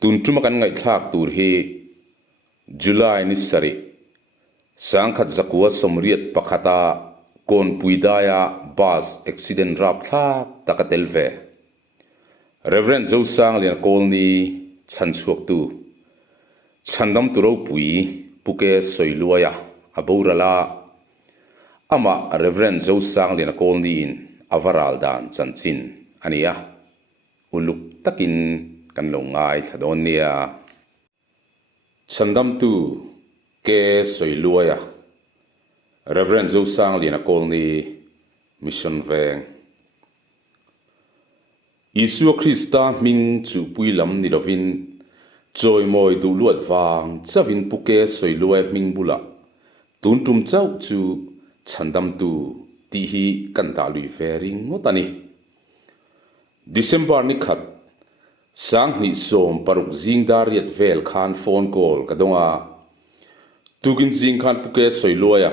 ตุนจุมกันไงทากตูรฮีจุลายนิสริสังขัดจักวัสมรียดปะขตาโกนปุยดายาบาสอุบิเหตุรับทากตะกะเตลเวเรเวนโจสังเลียนโกลนีชันสวกตูชันดำตุรปุยปุเกสอยลัวยาอบูรลาอามาเรเวนโจสังเลียนโกลนีนอวารัลดานจันจินอันนี้อุลุกตะกินกันลงง่ายถดอนเนียฉันดำตูเกสอยลัวยาเรเวนโจสังเลียนโกลนีมิชชันเวงยิสุคริสต์มิงจูปุยลำนิลวินจอยมอยดูลวดวางจะวินปุเกสอยลัวมิงบุละตุนตุมเจ้าจูฉันดำตูตีฮีกันตาลุยเฟริงงตันีDecember นี้ขัดสังนิสมปรุกจิงดารีดเวลคานโฟนคอลกระดงอาตุกินจิงคานปุเกสอยลัวย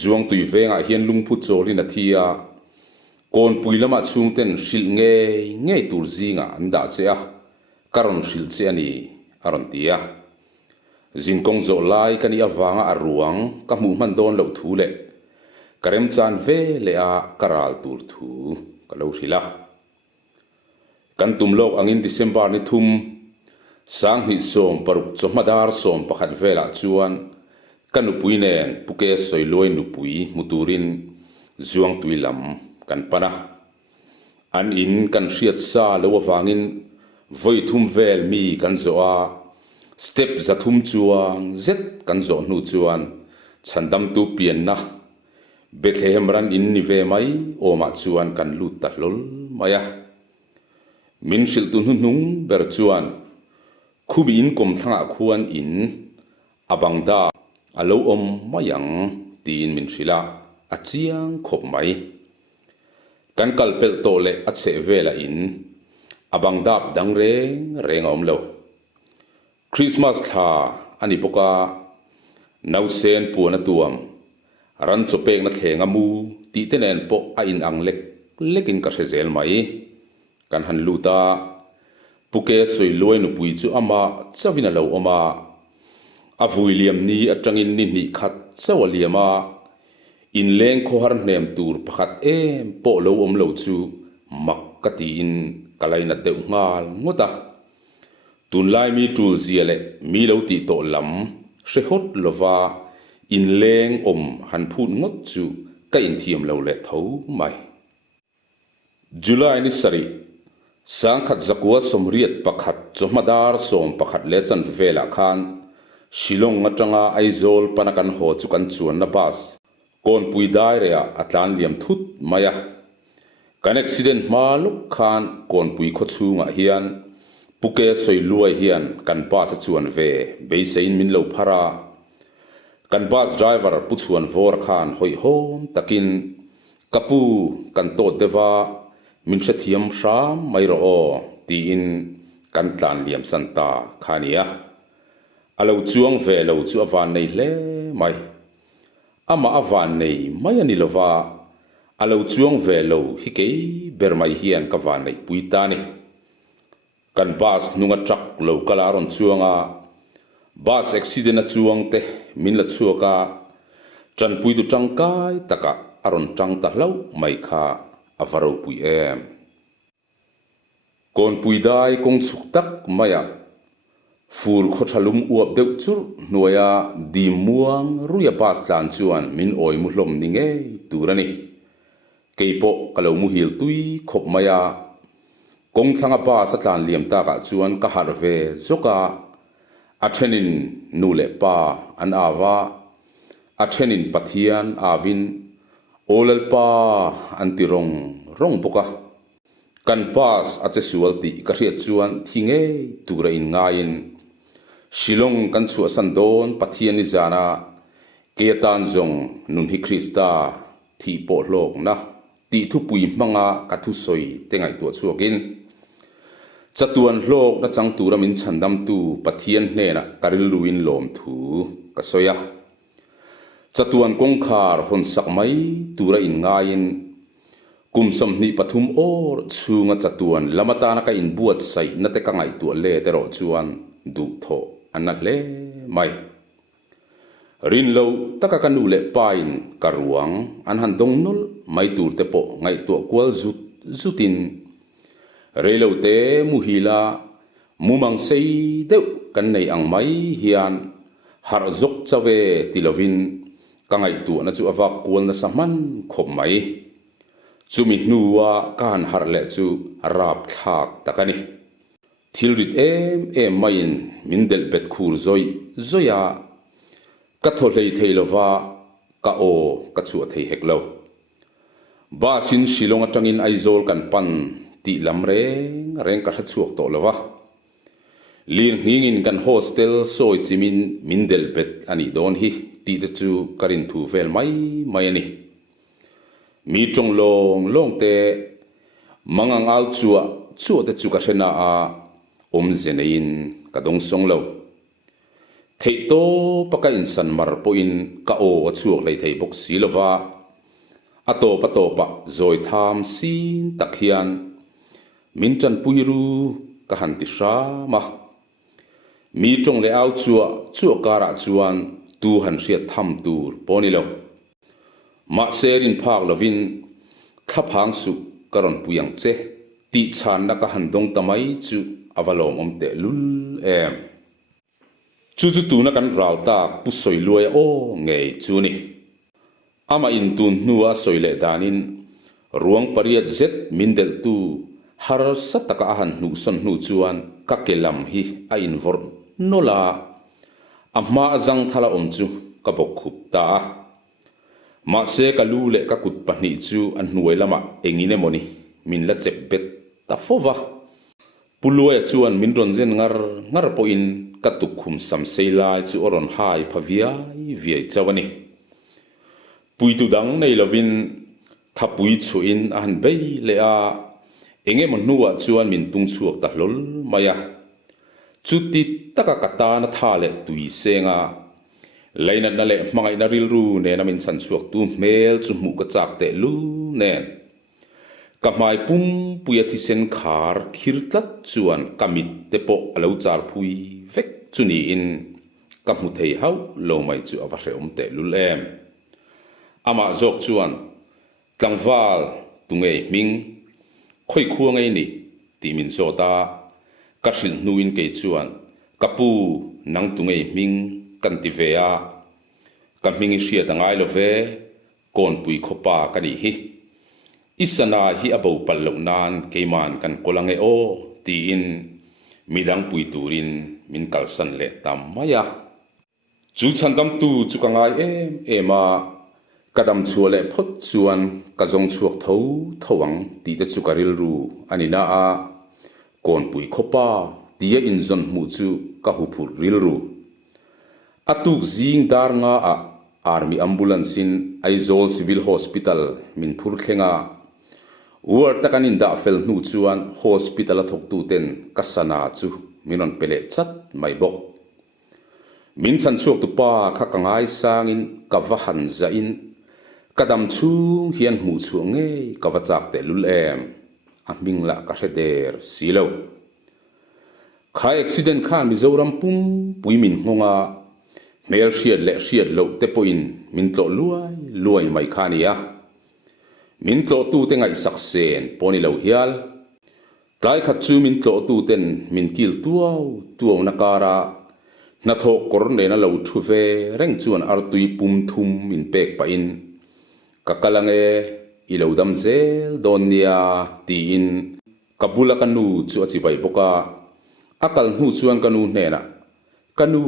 จวงตุยเวงอาเฮียนลุงพุทโจลินาทีอาโกนปุยละมาช่วงเต้นชิลเงยตูจิงอันดาเจ้าการอนชิลเจนี่อารอนตีอาจิงกงโจไลกันอีอวางอารวงกับมุมันโดนเหล่าทูเล่กระเรมจานเวเลอาการาลตูร์ทูกับเหล่าชิลากันตุมโลกอังอิน December นี้ทุ่มสังหิสมปรุกจอมดาร์สมประคัดเวลาจวนกันนุปุยเนนปุเกสอยลอยนุปุยมุตูรินจวงตุยลำกันปนะอันอินกันเชียดซาเลววางินวยทุ่มเวลมีกันโจอาสเต็ปจะทุ่มจวงเจ็ดกันโจนูจวนฉันดำตูเปลี่ยนนะเบธเลเฮมรันอินนิเวไหมโอมาจวนกันลุตัดลลมายะมินชิลตุนนุงเบรจวนคูบินกมทั้งอาควรอินอบังดาอโลอมมายังตีนมินชิลาอาเจียงขบไหมกันกัลเปลโตเลอัจเสเวลอินอบังดาบดังเรงอมโลคริสต์มาสท่าอันนี้ปกานาวเซนปัวนตัวมรันจเปงนักเขงามูตีเตนเอนปออินอังเล็กอินกระเซลไหมกันหันลูตาปุเกสอยลอยนุปุยจูอามาจะวินาเลวอามาอาวุยเลียมนี้อัจงอินนี่ขัดจะวเลียมาอินเลงโคฮาร์เนมตูร์พัดปอเลวเลวจูมักกตีอินกลายนัดเดวงาลงดาตุนไลมีจูเซียเลมีเลวตีโตลำเชฮดลวาอินเลงหันพูดงดจูก็อินเทียมเลวเลเท่าไม่จุลายนิสริสังขัดจักวัสสมรียดปะขัดจอมดาร์สมปะขัดเลสันเวลาคานชิลงงัจังอาไอโซลปนักันโหจุกันชวนนบาสโกนปุยได้เรียอัตลานเลียมทุดมายะกันอุบิเหตุมาลุกคานโกนปุยขดชูงะเฮียนปุเกสอยลวยเฮียนกันบาสชวนเวเบยเซนมินเลวพารากันบาสไดรเวอร์ปุชวนวอร์คานหอยโฮมตะกินกัปูกันโตเดวามินเชติยมชามไม่รอตีอินกันตานเลียมสันตาขานียะอาเลวจวงเวเลวจวอวานในเล่ไม่อามาอวานในไม่ยันนิลวาอาเลวจวงเวเลวฮิเกย์เบอร์ไม่เฮียนกวานในปุยตานีกันบาสนุงจักเลวกลารอนจวงอาบาสอุบิเหตุจวงเตมินละจวกาจันปุยตุจังกายตะกะอารอนจังตะเลวไม่ขาอฟารูปุยโกนปุยได้คงสุกตักมาอยากฟูร์ขดฉลุมอวบเด็กจุร์หน่วยดีม่วงรุยบาสจานจวนมินออยมุลมนิเงตูรันี่เกยโปกะเลวมุฮิลตุยขบมาอยากคงสังบาสจานเลียมตากจวนกะฮาร์เวจกะอัชนินนูเลปาอันอาวาอัชนินปัทยันอาวินโอเลลปาอันติรงปุกะกันบาสอาจจะสวลติกระเรียจวนทิ้งตูระอินงายินชิลงกันชัวสันโดนปัทยานิจานาเกียตันจงนุนฮิคริสตาที่โปโลกนะตีทุปุยมังอากัทุสอยเตงไอตัวชัวกินจัตุวันโลกนัจังตูระมินฉันดำตูปัทยานเนนะการิลลุวินลมถูกสอยจัตุวันกงคาร์หนสักไม่ตูระอินงายิน kum som ni pathum or chunga chatuan lamata na ka in buat sai na te ka ngai tu le te ro chuan du tho anna le mai rin lo taka kanu le pain karuang an han dong nul mai tur te po ngai tu kwal zutin relo te muhila mumang sei deuh kan nei ang mai hian har zok chawe tilovin ka ngai tu na chu awak kwal na saman khop mai chumi nuwa kan har le chu rap thak takani thilrit em main mindel bet khur zoya ka tholei theilova ka o ka chu thei heklo ba sin shilong atangin aizol kan pan ti lamre reng ka chuak to lova lin hingin kan hostel soi chimin mindel bet ani don hi ti chu karin thu vel mai ani mi trong long te mangang al chua te chu ka hena a zenein ka dong song lo thei to paka insan mar po in ka o chuak lei thei bok silova ato pa zoi tham sin takhian min chan puiru ka han ti sha ma mi trong le au chu kara chuan tu han ria tham tur poni lo ma serin phak lovin thapang su karon puyang che ti chan na ka han dong tamai chu avalom omte lul em chu tu na kan rau ta pu soi luai o ngei chu ni ama in tun nuwa soi le danin ruang pariat zet mindel tu har sataka han nu son nu chuan ka kelam hi a in vor nola amma azang thala om chu ka bok khup ta ma se ka lu le ka kut pani chu an nuai lama engine moni min la chep bet ta fova puluai chuan min ron zen ngar po in ka tukhum sam seilai chu oron hai viai chawani puitu dang nei lovin thapui chu in an bei le a enge mon nuwa chuan min tung chuak ta lol maya chuti taka kata na tha le tui senga leina na le mangai na ril ru ne na min san chuak tu mel chu mu ka chak te lu nen ka mai pum puya thi sen khar khirtlat chuan kamit te po alo char phui vek chuni in ka mu thei hau lo mai chu awa reom te lul em ama zok chuan tlangwal tungei ming khoi khuangai ni ti min so ta ka hril nuin ke chuan kapu nang tungei ming kan ti vea ka mingi hria tangai lo ve kon pui khopa ka ni hi isana hi abo pallo nan keiman kan kolange o ti in midang pui turin min kalsan le tam maya chu chandam tu chu ka ngai ema kadam chuale phot chuan ka jong chuak thowang ti te chu karil ru ani na a kon pui khopa tia in zon mu chu ka hu phur ril ru atuk zing dar nga a army ambulance in Aizawl civil hospital min phur thlenga war takanin da fel nu chuan hospital a thok tu ten kasana chu minon pele chat mai bok min chan chuak tu pa kha kangai sangin kavahan za in kadam chung hian mu chu nge kawachak te lul em a mingla ka heder silo kha accident khan mizoram pum puimin honga mel hriat lo te po in min tlo luai mai khania min tlo tu te ngai saksen poni lo hial tlai khat chu min tlo tu ten min kil tuaw na kara na tho kor ne na lo thu ve reng chuan artui pum thum min pek pa in kakalange ilo dam zel donia ti in kabula kanu chu achi bai boka akal hu chuan kanu hna kanu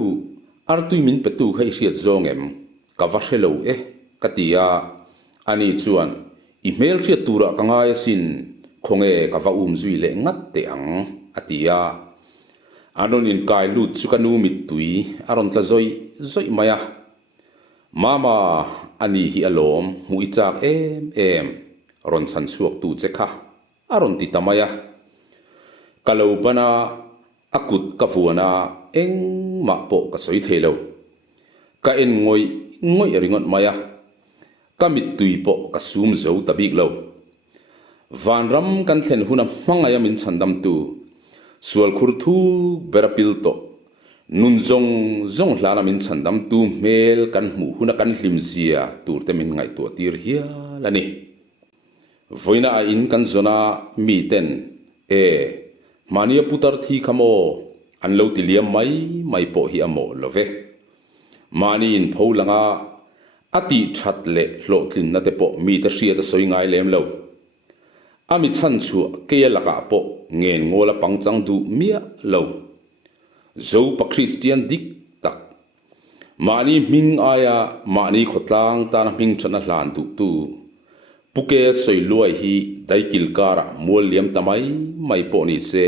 artui min petu khai hriat zongem kawa helo katia ani chuan email hriat tura kangai sin khonge kawa zui le ngat te ang atia anon in kai lut chu kanu mit tui aron tla zoi maya mama ani hi alom hui chak em ron chan suak tu che kha aron ti tamaya kalau pana akut kafuana eng ma po ka soi thelo ka en ngoi ringot maya ka mit tui po ka sum zo tabik lo van ram kan thlen huna hmangaya min chandam tu sual khur thu berapil to nun zong hlala min chandam tu mel kan mu huna kan hlim zia turte min ngai to tir hia lani voina a in kan zona mi ten mania putar thi khamo an lo ti liam mai po hi amo love mani in pholanga ati that le hlo tlin na te po mi ta ria ta soi ngai lem lo ami chan chu ke laka po ngen ngola pangchang du mia lo zo pa christian dik tak mani ming aya mani khotlang ta na ming chana hlan tu puke soi luai hi dai kilkara mol liam tamai mai po ni se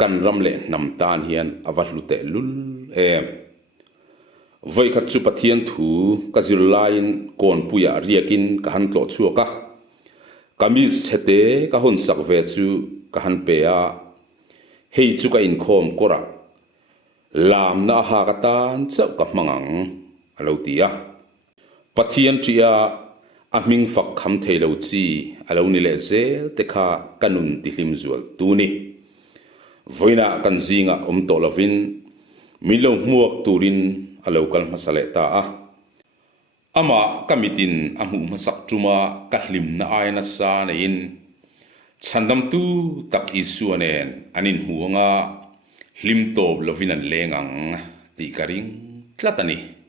kan ramle nam tan hian avalute lul voi khat chu pathian thu ka zirlain kon puya riakin ka han tlo chuaka kamis chete ka hon sak ve chu ka han pe a hei chu ka in khom kora lam na ha ka tan chau ka mangang alo tia pathian chia a ming fak kham theilo chi alo ni le zel te kha kanun ti hlim zual tu ni voina kan zinga to lovin milo muak turin alo kal masale ta ama kamitin amu masak tuma kahlim na aina sa na in chandam tu tak isuanen anin huanga hlim tob lovinan lengang ti karing tlatani